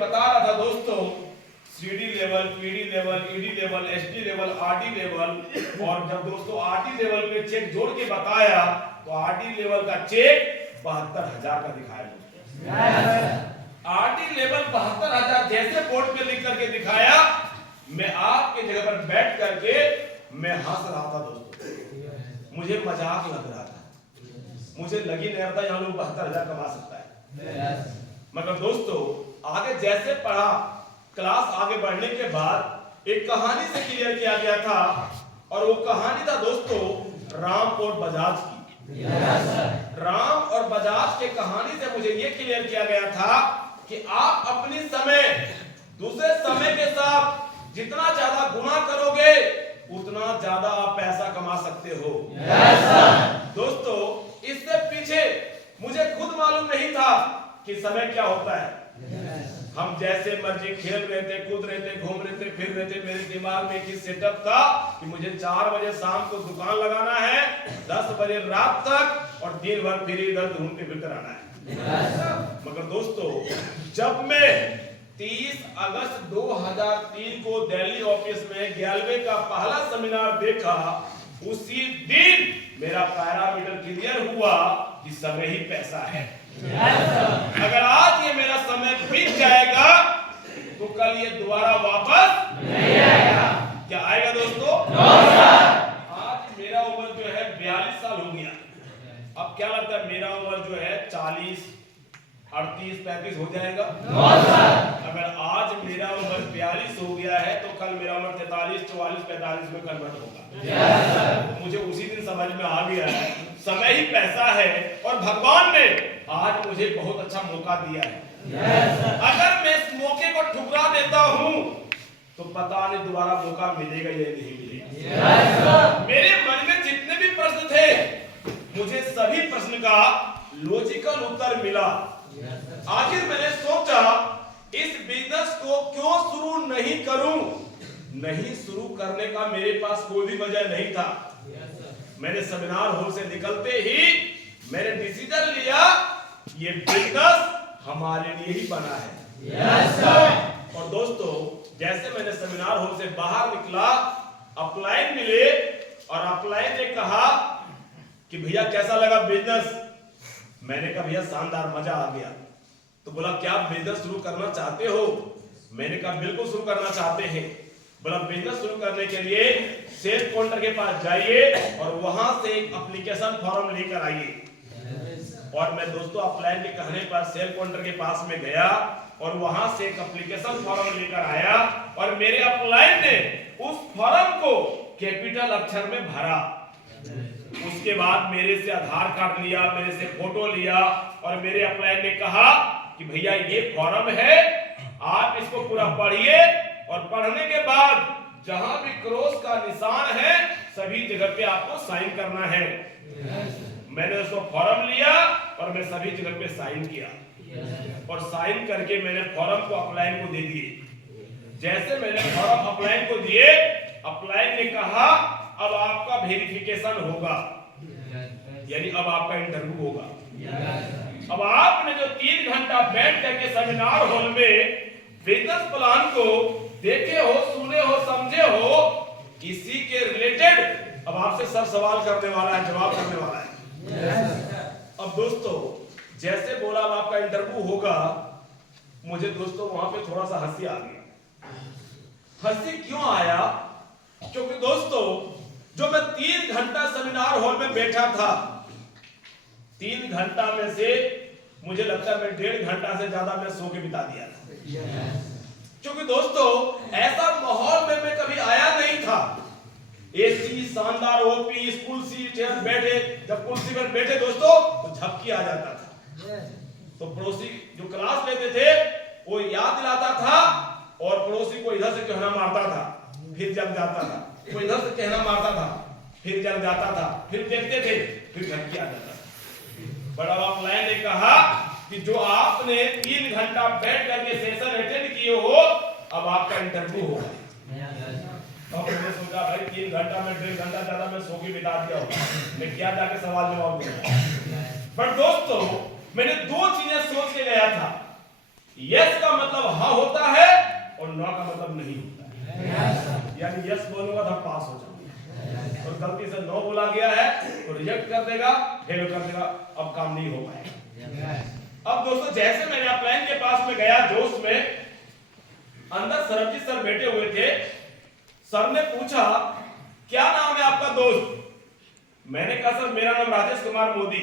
बता रहा था दोस्तों, CD level, PD level, ED level, SD level, RD level, और जब दोस्तों आरडी लेवल पे चेक जोड़ के बताया तो आरडी लेवल का चेक 72,000 का दिखाया दोस्तों। आरडी लेवल 72,000 जैसे बोर्ड पे लिख करके दिखाया, मैं आपके जगह पर बैठ करके मैं हंस रहा था दोस्तों, मुझे मजाक लग रहा था, मुझे लगी नहीं था यहाँ लोग 72,000 कमा सकता है। मगर दोस्तों आगे जैसे पढ़ा, क्लास आगे बढ़ने के बाद एक कहानी से क्लियर किया गया था, और वो कहानी था दोस्तों राम और बजाज की। राम और बजाज के कहानी से मुझे ये क्लियर किया गया था कि आप अपनी समय दूसरे समय के साथ जितना ज्यादा गुना करोगे उतना ज्यादा आप पैसा कमा सकते हो। दोस्तों इससे पीछे मुझे खुद मालूम नहीं था कि समय क्या होता है। हम जैसे मर्जी खेल रहे थे, कूद रहे थे, घूम रहे थे, फिर रहे थे, मेरे दिमाग में एक सेटअप था कि मुझे 4 बजे शाम को दुकान लगाना है, 10 बजे रात तक, और दिन भर फिर इधर घूमते फिरते रहना है। मगर दोस्तों जब मैं 30 अगस्त 2003 को दिल्ली ऑफिस में 11वें का पहला सेमिनार देखा, उसी दिन मेरा पैरामीटर क्लियर हुआ कि समय ही पैसा है। अगर आज ये मेरा समय बीत जाएगा तो कल ये दोबारा वापस नहीं आएगा। क्या आएगा दोस्तों? आज मेरा उम्र जो है 42 साल हो गया। अब क्या लगता है मेरा उम्र जो है 40, 38, 35 हो जाएगा? अगर आज मेरा उम्र 42 हो गया है तो कल मेरा उम्र 43, 44, 45 में कन्वर्ट होगा। मुझे उसी दिन समझ में आ गया है समय ही पैसा है, और भगवान ने आज मुझे बहुत अच्छा मौका दिया है। अगर मैं इस मौके को ठुकरा देता हूं तो पता नहीं दोबारा मौका मिलेगा या नहीं मिलेगा। मेरे मन में जितने भी प्रश्न थे मुझे सभी प्रश्न का लॉजिकल उत्तर मिला। आखिर मैंने सोचा इस बिजनेस को क्यों शुरू नहीं करूं। नहीं शुरू करने का मेरे पास कोई भी वजह नहीं था। मैंने सेमिनार हॉल से निकलते ही मैंने डिसीजन लिया ये बिजनेस हमारे लिए ही बना है। और दोस्तों जैसे मैंने सेमिनार हॉल से बाहर निकला, अपलाइन मिले, और अपलाइन ने कहा कि भैया कैसा लगा बिजनेस। मैंने कहा भैया शानदार, मजा आ गया। तो बोला क्या आप बिजनेस शुरू करना चाहते हो? मैंने कहा बिल्कुल शुरू करना चाहते हैं। बोला बिजनेस शुरू करने के लिए सेल्स काउंटर के पास जाइए और वहां से एक एप्लीकेशन फॉर्म लेकर आइए। और मैं दोस्तों अपलाइन के कहने पर सेल्स काउंटर के पास में गया और वहां से एक एप्लीकेशन फॉर्म लेकर आया, और मेरे अपलाइन ने उस फॉर्म को कैपिटल अक्षर में भरा। उसके बाद मेरे से आधार कार्ड लिया, मेरे से फोटो लिया, और मेरे अपलाइन ने कहा कि भैया ये फॉर्म है, आप इसको पूरा पढ़िए, और पढ़ने के बाद जहां भी क्रॉस का निशान है सभी जगह पे आपको साइन करना है। मैंने उसको फॉर्म लिया और मैं सभी जगह पे साइन किया, और साइन करके मैंने फॉर्म को अपलाइन को दे दिए। जैसे मैंने फॉर्म अपलाइन को दिए, अपलाइन ने कहा अब आपका वेरिफिकेशन होगा, यानी अब आपका इंटरव्यू होगा। अब आपने जो 3 घंटा बैठ करके सेमिनार हॉल में बिजनेस प्लान को देखे हो, सुने हो, समझे हो, इसी के रिलेटेड अब आपसे सर सवाल करने वाला है, जवाब करने वाला है। अब दोस्तों जैसे बोला अब आपका इंटरव्यू होगा, मुझे दोस्तों वहां पे थोड़ा सा हंसी आ गई। हंसी क्यों आया? क्योंकि दोस्तों जो मैं 3 घंटा सेमिनार हॉल में बैठा था, 3 घंटा में से मुझे लगता है मैं 1.5 घंटा से ज्यादा मैं सो के बिता दिया था। क्योंकि दोस्तों ऐसा माहौल में मैं कभी आया नहीं था। एसी, शानदार ओपी, कुर्सी चेयर बैठे, जब कुर्सी पर बैठे दोस्तों तो झपकी आ जाता था। तो पड़ोसी जो क्लास लेते थे वो याद दिलाता था, और पड़ोसी को इधर से कहना मारता था, फिर जग जाता था, वो इधर से कहना मारता था, फिर जग जाता था, फिर देखते थे, फिर झपकी आ जाता था। बड़ा अपलाइन ने कहा कि जो आपने 3 घंटा बैठ करके सेशन अटेंड किए हो, अब आपका इंटरव्यू होगा। तो मैंने सोचा भाई 3 घंटा में 1.5 घंटा ज्यादा मैं सो के बिता दिया होगा, मैं क्या जाके सवाल जवाब दूंगा। पर दोस्तों मैंने 2 चीजें सोच के गया था। यस का मतलब हाँ होता है और नो का मतलब नहीं होता है। यानी यस बोलूंगा तो पास हो जाऊंगा, और गलती से नो बोला गया है तो रिजेक्ट कर देगा, फेल कर देगा, अब काम नहीं हो पाएगा। अब दोस्तों जैसे मैंने अपलाइन के पास में गया जोश में, अंदर सरबजीत सर बैठे हुए थे। सर ने पूछा क्या नाम है आपका दोस्त? मैंने कहा सर मेरा नाम राजेश कुमार मोदी।